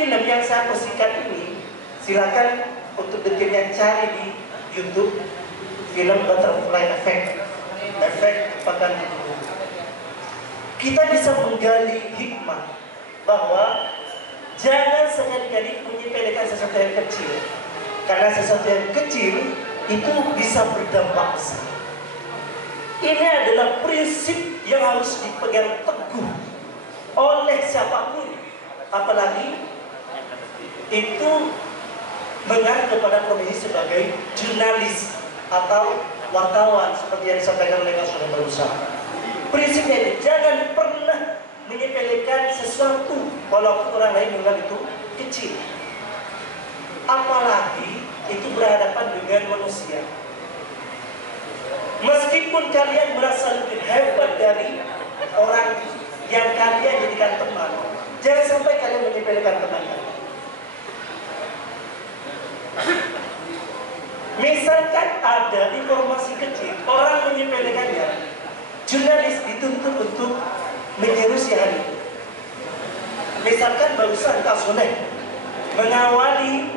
film yang saya persingkat ini, silakan untuk detailnya cari di YouTube, film Butterfly Effect, efek pekan di tubuh. Kita bisa menggali hikmah bahwa jangan sekali-kali menyepelekan sesuatu yang kecil, karena sesuatu yang kecil itu bisa berdampak besar. Ini adalah prinsip yang harus dipegang teguh oleh siapapun, apalagi itu mengarah kepada profesi sebagai jurnalis atau wartawan seperti yang disampaikan oleh Mas Soda barusan. Prinsipnya itu jangan pernah menyepelekan sesuatu walaupun orang lain menganggap itu kecil, apalagi itu berhadapan dengan manusia. Meskipun kalian merasa lebih hebat dari orang yang kalian jadikan teman, jangan sampai kalian menyepelekan teman kalian. Misalkan ada informasi kecil, orang menyepelekannya, jurnalis dituntut untuk menyeru si hari. Misalkan barusan Kak Soleh mengawali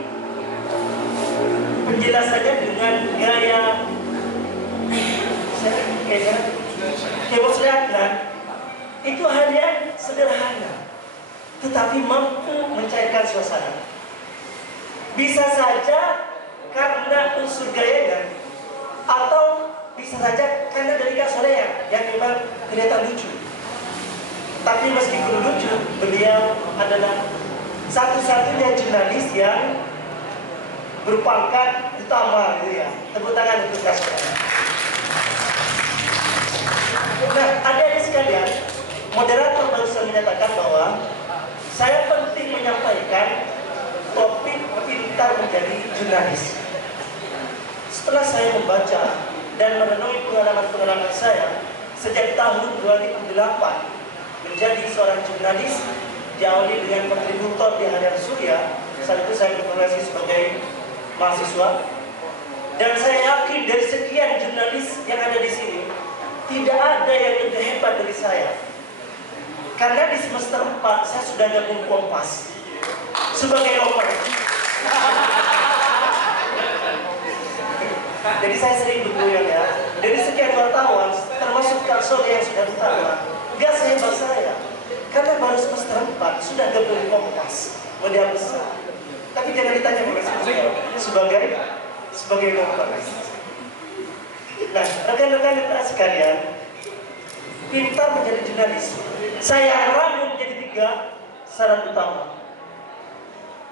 penjelasannya dengan gaya kebosleatan, itu hal yang sederhana, tetapi mampu mencairkan suasana. Bisa saja karena unsur gayanya, atau bisa saja karena dari Kak Soleh yang memang kelihatan lucu. Tapi meskipun lucu, beliau adalah satu-satunya jurnalis yang berpangkat utama, gitu ya. Tepuk tangan untuk Kak Soleh. Nah, adik-adik sekalian, moderator barusan menyatakan bahwa saya penting menyampaikan topik pintar menjadi jurnalis. Setelah saya membaca dan merenungi pengalaman-pengalaman saya sejak tahun 2008 menjadi seorang jurnalis, diawali dengan kontributor di Harian Surya, saat itu saya berprofesi sebagai mahasiswa, dan saya yakin dari sekian jurnalis yang ada di sini tidak ada yang lebih hebat dari saya, karena di semester 4 saya sudah gabung Kompas sebagai oper. Jadi saya sering berguyon ya, dari sekian wartawan termasuk Kak Soleh yang sudah utama, gak sehebat saya, karena baru semester 4 sudah gabung Kompas, media besar. Tapi jangan ditanya sebagai oper. Nah, rekan-rekan sekalian, pintar menjadi jurnalis, saya rangkum menjadi 3 syarat utama.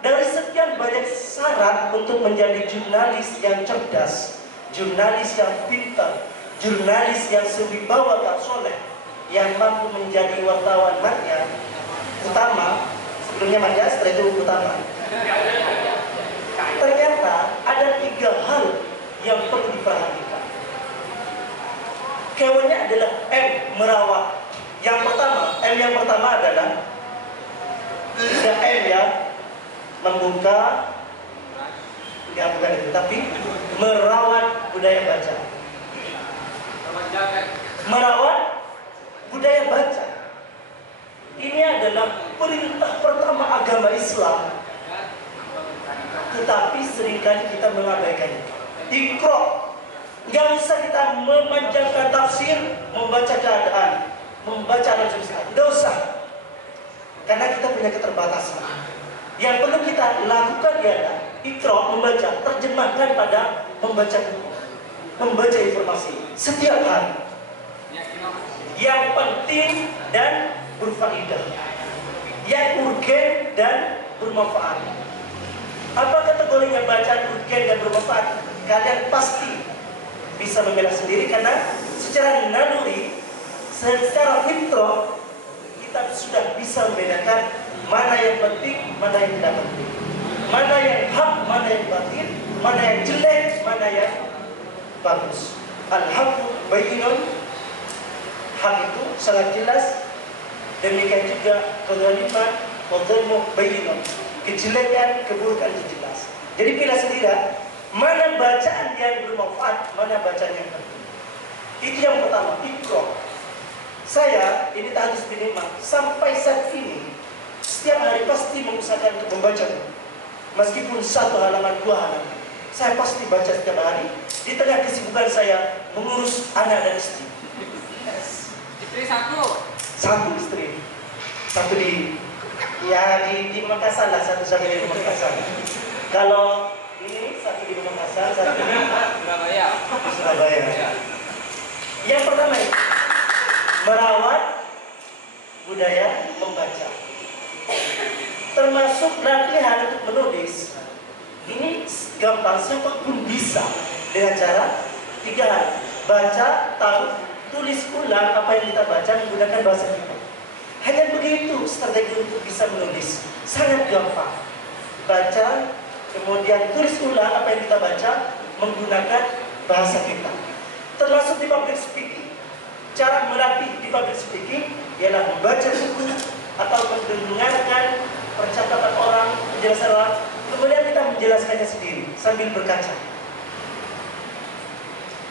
Dari sekian banyak syarat untuk menjadi jurnalis yang cerdas, jurnalis yang pintar, jurnalis yang sewibawa Kak Soleh, yang mampu menjadi wartawan media utama, sebelumnya media, setelah itu utama. Ternyata ada 3 hal yang perlu diperhatikan. Keywordnya adalah M, merawat. Yang pertama adalah 3M ya, membuka, ya bukan itu, tapi merawat budaya baca. Merawat budaya baca. Ini adalah perintah pertama agama Islam, tetapi seringkali kita mengabaikannya. Iqra. Nggak usah kita memanjangkan tafsir, membaca keadaan, membaca al-Jum'ah. Nggak usah, karena kita punya keterbatasan. Yang perlu kita lakukan ialah Iqra, membaca, terjemahkan pada membaca buku, membaca informasi setiap hari yang penting dan berfaedah, yang urgen dan bermanfaat. Apa kategorinya bacaan urgen dan bermanfaat? Kalian pasti bisa membelah sendiri, karena secara naluri, secara fitrah kita sudah bisa membedakan mana yang penting, mana yang tidak penting, mana yang hak, mana yang batil, mana yang jelek, mana yang bagus. Al-haqqu bayyinun, hak itu sangat jelas. Demikian juga kezaliman, wadzulmu bayyinun, kejelekan, keburukan itu jelas. Jadi pilih sendiri mana bacaan yang bermanfaat, mana bacaan yang penting. Itu yang pertama, Iqra. Saya ini tahdits bin Imam sampai saat ini setiap hari pasti mengusahakan usahakan untuk membaca. Meskipun 1 halaman, 2 halaman, saya pasti baca setiap hari. Di tengah kesibukan saya mengurus anak dan istri. Istri satu. Satu istri. Satu di Makassar lah, satu di Makassar. Kalau ini satu di Makassar, satu di Surabaya. Yang pertama itu merawat budaya membaca, termasuk latihan untuk menulis. Ini gampang, siapapun bisa dengan cara 3 hal: baca, tahu, tulis ulang apa yang kita baca menggunakan bahasa kita. Hanya begitu strategi untuk bisa menulis, sangat gampang. Baca, kemudian tulis ulang apa yang kita baca menggunakan bahasa kita. Termasuk di public speaking. Cara melatih di public speaking ialah membaca buku atau mendengarkan percakapan orang, penjelasan orang, kemudian kita menjelaskannya sendiri sambil berkaca.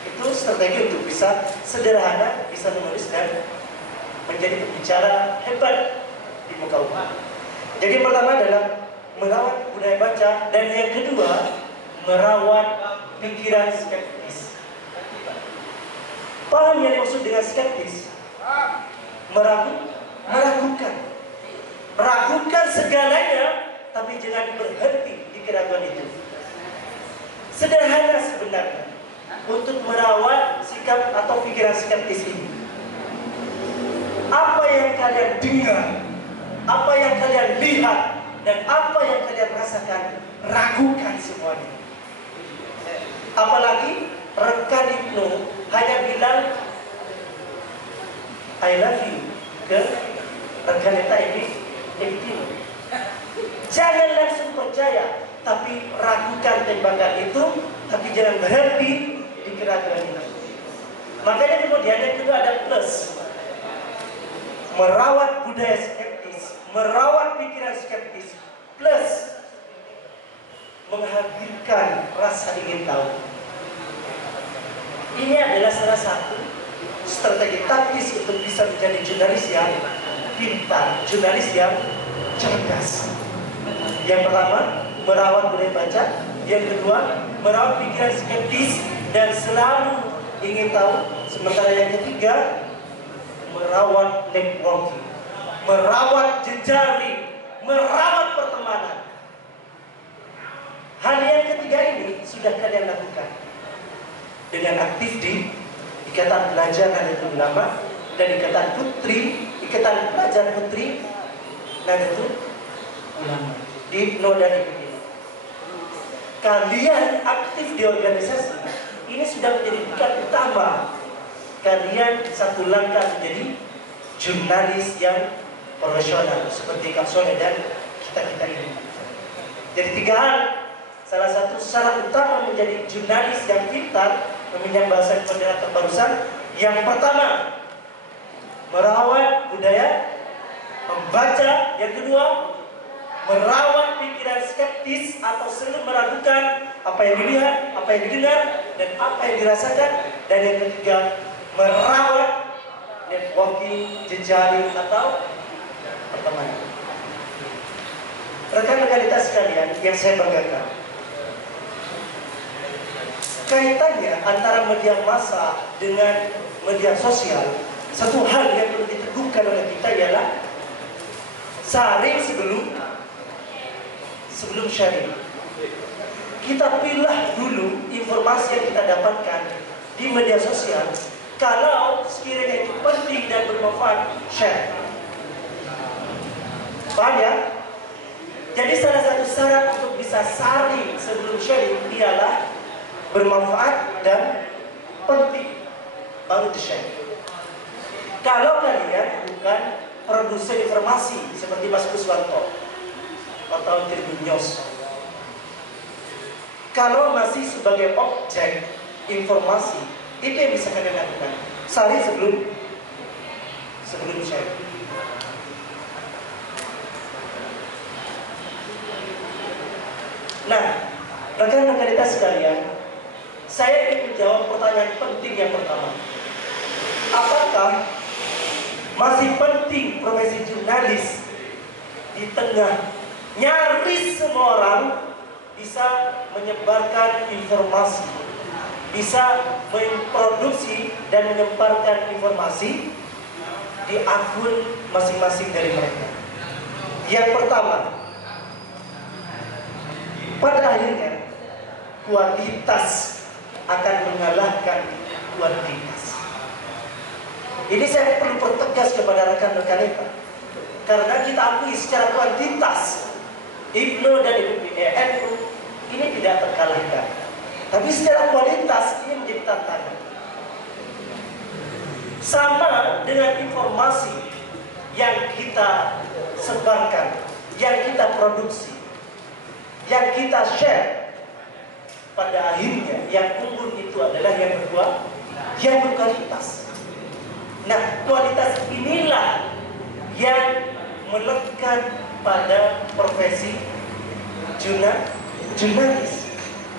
Itu strategi untuk bisa sederhana, bisa menulis dan menjadi pembicara hebat di muka umum. Jadi yang pertama adalah merawat budaya baca, dan yang kedua merawat pikiran skeptis. Paham yang dimaksud dengan skeptis? Meragukan. Meragukan segalanya, tapi jangan berhenti di keraguan itu. Sederhana sebenarnya untuk merawat sikap atau pikiran skeptis ini. Apa yang kalian dengar, apa yang kalian lihat, dan apa yang kalian rasakan, ragukan semuanya. Apalagi rekan Ibnu hanya bilang I love you ke rekan ini, Ibnu. Jangan langsung percaya, tapi ragukan tembakan itu, tapi jangan berhenti di keraguan itu. Makanya kemudian yang kedua ada plus. Merawat budaya skeptis, merawat pikiran skeptis, plus menghadirkan rasa ingin tahu. Ini adalah salah satu strategi taktis untuk bisa menjadi jurnalis yang pintar, jurnalis yang cerdas. Yang pertama, merawat budaya baca. Yang kedua, merawat pikiran skeptis dan selalu ingin tahu. Sementara yang ketiga, merawat networking, merawat jejaring, merawat pertemanan. Hal yang ketiga ini sudah kalian lakukan dengan aktif di Ikatan Pelajar Nahdlatul Ulama dan Ikatan Pelajar Putri Nahdlatul Ulama di Ibnu dan Ibnu. Kalian aktif di organisasi ini sudah menjadi bekal utama kalian satu langkah menjadi jurnalis yang profesional seperti Kak Soleh dan kita ini. Jadi 3 hal. Salah satu syarat utama menjadi jurnalis yang pintar, meminjam bahasa moderator barusan. Yang pertama, merawat budaya membaca. Yang kedua, merawat pikiran skeptis atau selalu meragukan apa yang dilihat, apa yang didengar, dan apa yang dirasakan. Dan yang ketiga, merawat networking, jejaring atau pertemanan. Rekan-rekan kita sekalian yang saya banggakan, kaitannya antara media massa dengan media sosial, satu hal yang perlu diteguhkan oleh kita ialah saring sebelum sharing. Kita pilah dulu informasi yang kita dapatkan di media sosial. Kalau sekiranya itu penting dan bermanfaat, share. Paham ya? Jadi salah satu syarat untuk bisa saring sebelum sharing ialah bermanfaat dan penting, baru di-share. Kalau kalian bukan produser informasi seperti Mas Kuswanto atau Tribun News, kalau masih sebagai objek informasi, itu yang bisa kalian lakukan. Saring sebelum share. Nah, rekan-rekan kita sekalian, saya ingin menjawab pertanyaan penting yang pertama. Apakah masih penting profesi jurnalis di tengah Nyaris semua orang bisa menyebarkan informasi, bisa memproduksi dan menyebarkan informasi di akun masing-masing dari mereka. Yang pertama, pada akhirnya kualitas akan mengalahkan kuantitas. Ini saya perlu pertegas kepada rekan-rekan kita, karena kita akui secara kuantitas IPNO dan NU ini tidak terkalahkan, tapi secara kualitas ini menjadi tantangan. Sama dengan informasi yang kita sebarkan, yang kita produksi, yang kita share, pada akhirnya yang unggul itu adalah yang berkualitas. Nah, kualitas inilah yang melekat pada profesi jurnalis.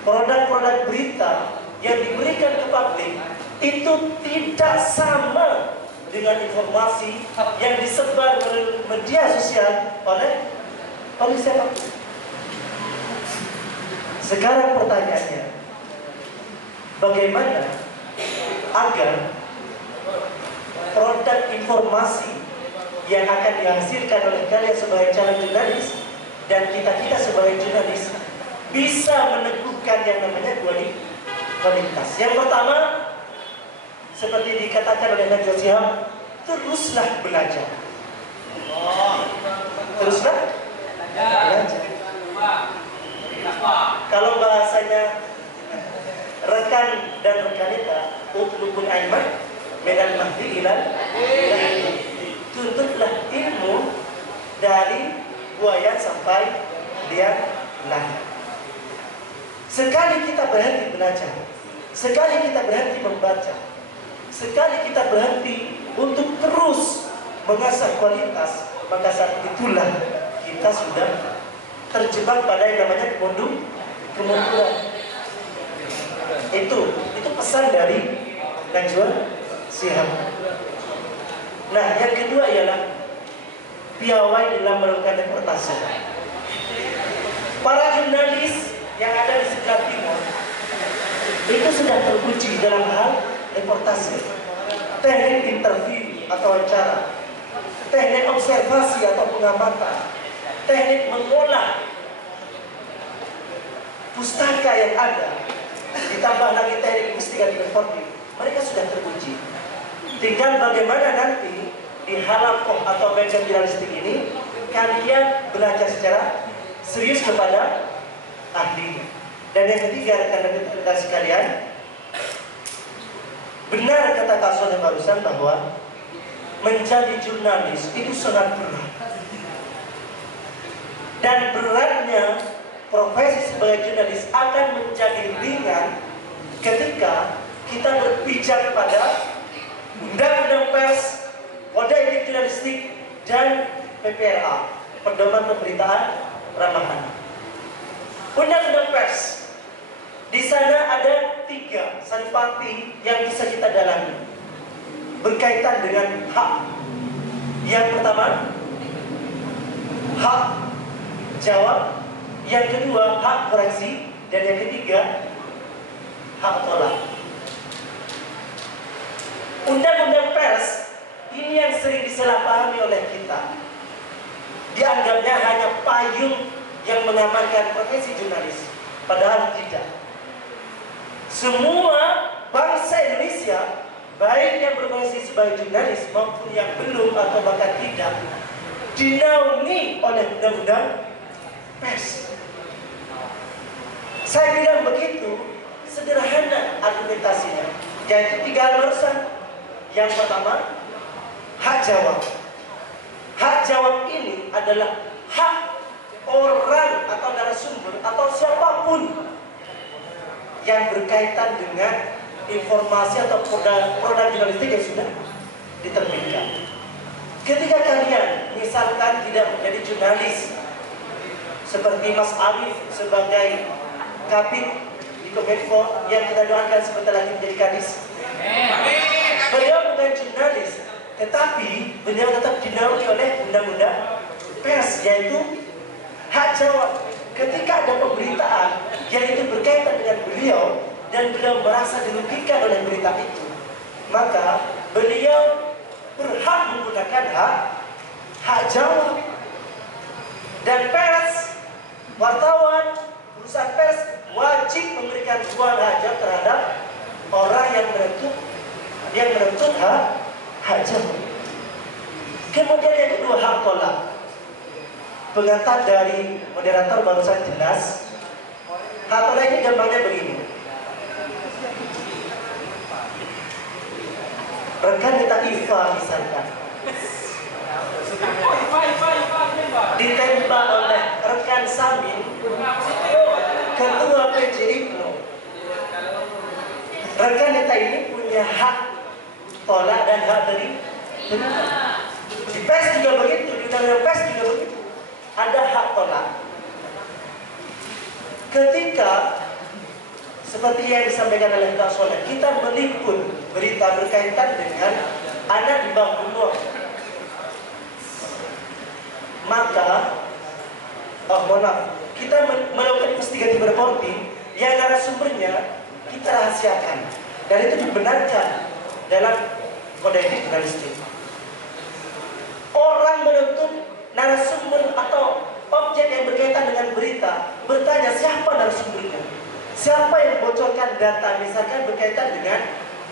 Produk-produk berita yang diberikan ke publik itu tidak sama dengan informasi yang disebar melalui media sosial oleh siapapun. Sekarang pertanyaannya, bagaimana agar produk informasi yang akan dihasilkan oleh kalian sebagai calon jurnalis dan kita sebagai jurnalis bisa meneguhkan yang namanya kualitas. Yang pertama, seperti dikatakan oleh Najwa Shihab, teruslah belajar. Teruslah belajar. Kalau bahasanya rekan dan rekanita, utlubul ilma minal mahdi ilal lahdi. Tuntutlah ilmu dari buaya sampai dia lahir. Sekali kita berhenti belajar, sekali kita berhenti membaca, sekali kita berhenti untuk terus mengasah kualitas, maka saat itulah kita sudah terjebak pada yang namanya kemunduran. Itu pesan dari Najwa Shihab. Nah, yang kedua ialah piawai dalam melakukan reportase. Para jurnalis yang ada di sebelah timur itu sudah teruji dalam hal reportase, teknik interview atau wawancara, teknik observasi atau pengamatan, teknik mengolah pustaka yang ada, ditambah lagi teknik investigatif reporting. Mereka sudah teruji. Tinggal bagaimana nanti di halakoh atau belajar jurnalistik ini kalian belajar secara serius kepada ahli. Dan yang ketiga, rekan-rekan sekalian, benar kata Kak Sonia barusan bahwa menjadi jurnalis itu sangat berat. Dan beratnya profesi sebagai jurnalis akan menjadi ringan ketika kita berpijak pada Undang-Undang Pers, Kode Etik Jurnalistik, dan PPRA, Pedoman Pemberitaan Ramah Anak. Undang-Undang Pers, di sana ada 3 saripati yang bisa kita dalami berkaitan dengan hak. Yang pertama, hak jawab. Yang kedua, hak koreksi. Dan yang ketiga, hak tolak. Undang-undang pers ini yang sering disalahpahami oleh kita. Dianggapnya hanya payung yang mengamankan profesi jurnalis. Padahal tidak. Semua bangsa Indonesia, baik yang berprofesi sebagai jurnalis maupun yang belum atau bahkan tidak, dinaungi oleh undang-undang pers. Saya bilang begitu sederhana argumentasinya, yaitu 3 hal barusan. Yang pertama, hak jawab. Hak jawab ini adalah hak orang atau narasumber atau siapapun yang berkaitan dengan informasi atau produk jurnalistik yang sudah diterbitkan. Ketika kalian misalkan tidak menjadi jurnalis, seperti Mas Arif sebagai Kabid di Kominfo yang kita doakan sebentar lagi menjadi kadis. Beliau bukan jurnalis, tetapi beliau tetap dinaungi oleh undang-undang pers, yaitu hak jawab. Ketika ada pemberitaan yang itu berkaitan dengan beliau dan beliau merasa dirugikan oleh berita itu, maka beliau berhak menggunakan hak jawab. Dan pers, wartawan, perusahaan pers wajib memberikan ruang hak jawab terhadap orang yang menuntut hak jawab. Kemudian yang kedua, hak tolak. Pengantar dari moderator barusan jelas. Hak tolak ini gampangnya begini. Rekan kita Iva misalkan ditembak oleh rekan Samin, ketua PJ IPNO. Rekan kita ini punya hak tolak dan hak dari di pers juga begitu, di undang-undang pers juga begitu. Ada hak tolak. Ketika seperti yang disampaikan oleh Kak Soleh, kita meliput berita berkaitan dengan anak di bawah umur, maka kita melakukan investigative reporting yang narasumbernya kita rahasiakan dan itu dibenarkan dalam kode etik jurnalistik. Orang menuntut narasumber atau objek yang berkaitan dengan berita bertanya siapa narasumbernya, siapa yang bocorkan data, misalkan berkaitan dengan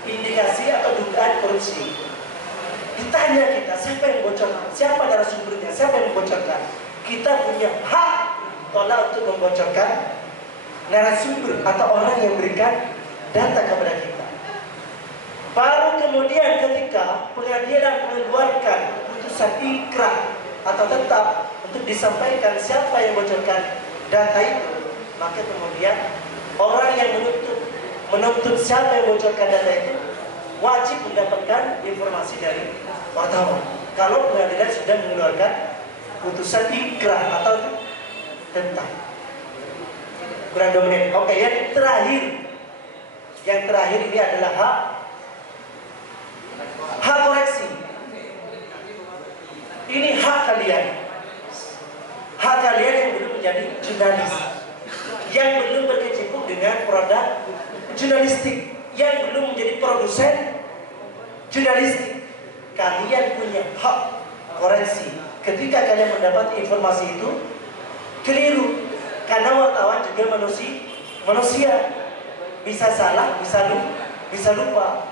indikasi atau dugaan korupsi. Ditanya kita siapa yang bocorkan, siapa narasumbernya, siapa yang membocorkan. Kita punya hak tolak untuk membocorkan narasumber atau orang yang berikan data kepada kita. Baru kemudian ketika pengadilan mengeluarkan putusan ikrah atau tetap untuk disampaikan siapa yang bocorkan data itu, maka kemudian orang yang menuntut siapa yang bocorkan data itu wajib mendapatkan informasi dari wartawan. Kalau pengadilan sudah mengeluarkan putusan ikrah atau tentang kurang dominan. Oke, yang terakhir ini adalah hak koreksi. Ini hak kalian yang belum menjadi jurnalis, yang belum berkecimpung dengan produk jurnalistik, yang belum menjadi produsen jurnalistik. Kalian punya hak koreksi. Ketika kalian mendapat informasi itu keliru, karena wartawan juga manusia, bisa salah, bisa lupa.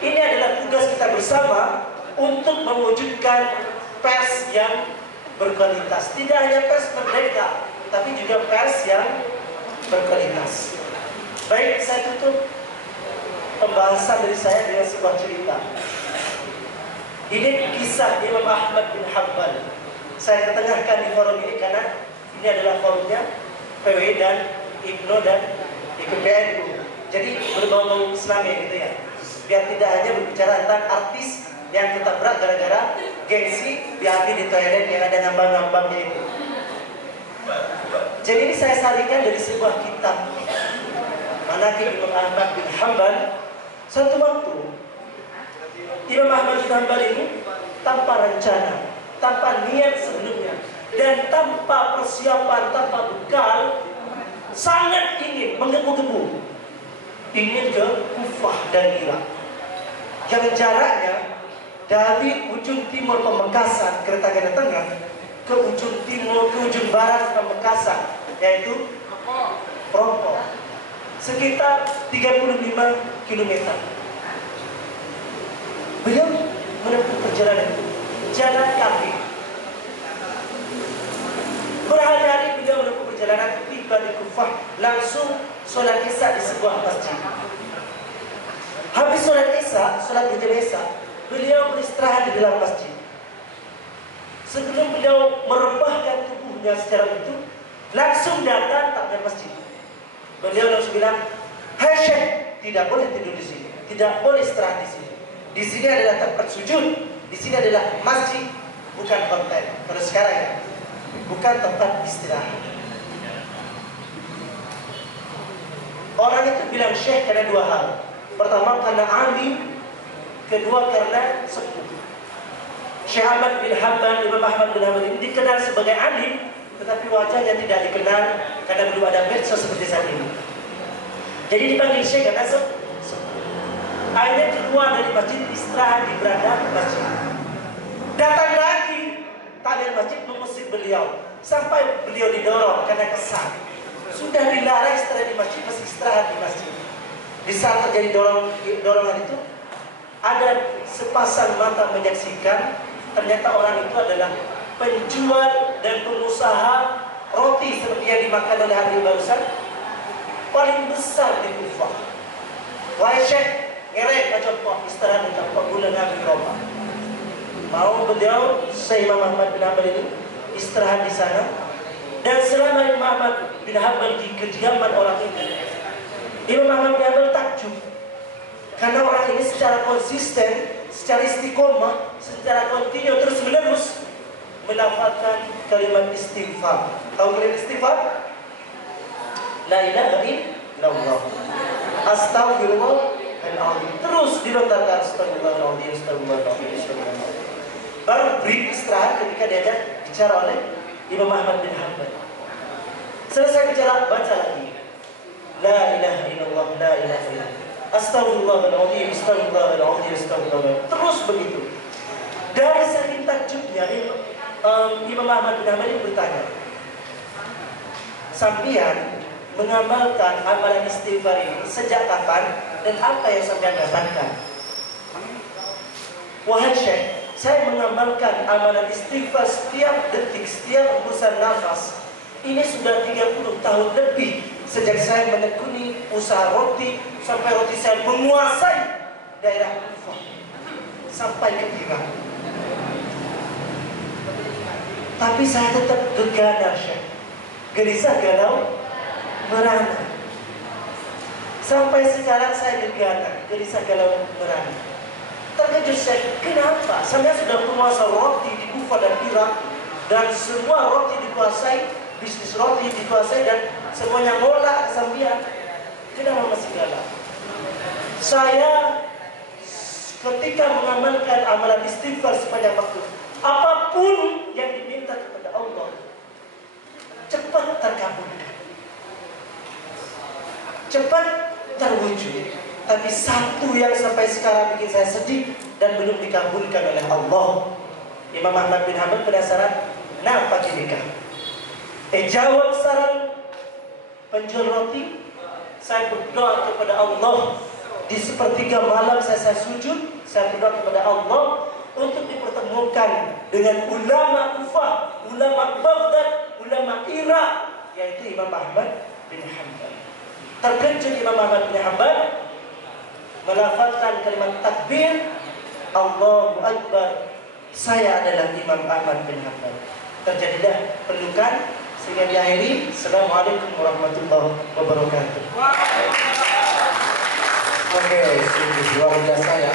Ini adalah tugas kita bersama untuk mewujudkan pers yang berkualitas. Tidak hanya pers merdeka, tapi juga pers yang berkualitas. Baik, saya tutup pembahasan dari saya dengan sebuah cerita. Ini kisah Imam Ahmad bin Hanbal. Saya ketengahkan di forum ini karena ini adalah forumnya PW dan IPNO dan IPPNU. Jadi berbau-bau Islami gitu ya. Biar tidak hanya berbicara tentang artis yang ketabrak gara-gara gengsi diambil di toilet yang ada ngambang-ngambangnya itu. Jadi ini saya sarikan dari sebuah kitab Manaqib Imam Ahmad bin Hanbal. Satu waktu Imam Ahmad bin Hanbal ini tanpa rencana, tanpa niat sebelumnya, dan tanpa persiapan, tanpa bekal, sangat ingin menggebu-gebu, ingin ke Kufah dan Irak, yang jaraknya dari ujung timur Pamekasan, Kertanegara Tengah, ke ujung timur, ke ujung barat Pamekasan, yaitu Propo, sekitar 35 km. Beliau menempuh perjalanan itu, jalan kaki. Berhari-hari beliau menempuh perjalanan, tiba di Kufah, langsung sholat isya di sebuah masjid. Habis sholat isya, sholat berjamaah, beliau beristirahat di dalam masjid. Sebelum beliau merebahkan tubuhnya secara utuh, langsung datang takbir masjid. Beliau langsung bilang, "Hai Syekh, tidak boleh tidur di sini, tidak boleh istirahat di sini. Di sini adalah tempat sujud, di sini adalah masjid, bukan hotel. Kalau sekarang ya, bukan tempat istirahat." Orang itu bilang Syekh karena dua hal. Pertama karena alim, kedua karena sepuh. Syekh Ahmad bin Hanbal, Imam Ahmad bin Hanbal ini dikenal sebagai alim tetapi wajahnya tidak dikenal karena belum ada medsos seperti saat ini. Jadi dipanggil Syekh karena akhirnya keluar dari masjid, istirahat di beranda masjid. Datang lagi takmir masjid mengusir beliau sampai beliau didorong karena kesal. Sudah dilarang istirahat di masjid, masih istirahat di masjid. Di saat terjadi dorongan itu, ada sepasang mata menyaksikan ternyata orang itu adalah penjual dan pengusaha roti seperti yang dimakan oleh hari barusan, paling besar di Kufah. Wahai Syekh, ngerek macam Pak istirahat di tempat bulan Nabi Roma. Mau beliau Syekh Imam Ahmad bin Hanbal ini istirahat di sana, dan selama Imam Ahmad bin Hanbal di kediaman orang ini, Imam Ahmad bin Hanbal takjub karena orang ini secara konsisten, secara istiqomah, secara kontinu terus menerus melafalkan kalimat istighfar. Tahu kalimat istighfar? La ilaha illallah, astaghfirullahaladzim. Terus dilontarkan astaghfirullahaladzim, astaghfirullahaladzim, astaghfirullahaladzim. Baru break istirahat ketika diajak bicara oleh Imam Ahmad bin Hanbal. Selesai bicara, baca lagi. La ilaha illallah, la ilaha illallah, astaghfirullahaladzim, astaghfirullahaladzim, astaghfirullahaladzim. Terus begitu. Dari saking takjubnya, Imam Ahmad bin Hanbal ini bertanya, sampian mengamalkan amalan istighfar ini sejak kapan dan apa yang sampean dapatkan? Wahai Syekh, saya mengamalkan amalan istighfar setiap detik, setiap hembusan nafas. Ini sudah 30 tahun lebih sejak saya menekuni usaha roti sampai roti saya menguasai daerah Kufah sampai ke Irak. Tapi saya tetap gegana, Syekh. Gelisah, galau, merana. Sampai sekarang saya gegana, gelisah, galau, merana. Terkejut Syekh, kenapa? Saya sudah penguasa roti di Kufah dan Irak, dan semua roti dikuasai, bisnis roti dikuasai, dan semuanya ngolah sambian. Kenapa masih galau? Saya ketika mengamalkan amalan istighfar sepanjang waktu, apapun yang diminta kepada Allah cepat terkabulkan, cepat terwujud. Tapi satu yang sampai sekarang bikin saya sedih dan belum dikabulkan oleh Allah. Imam Ahmad bin Hanbal penasaran, kenapa nikah? Jawab saran penjual roti, saya berdoa kepada Allah. Di sepertiga malam saya sujud, saya berdoa kepada Allah untuk dipertemukan dengan ulama Kufah, ulama Baghdad, ulama Irak, yaitu Imam Ahmad bin Hanbal. Terkejut Imam Ahmad bin Hanbal melafazkan kalimat takbir, Allahu Akbar, saya adalah Imam Ahmad bin Hanbal. Terjadilah pelukan sehingga diakhiri, Assalamualaikum warahmatullahi wabarakatuh. Oke, sungguh luar biasa ya.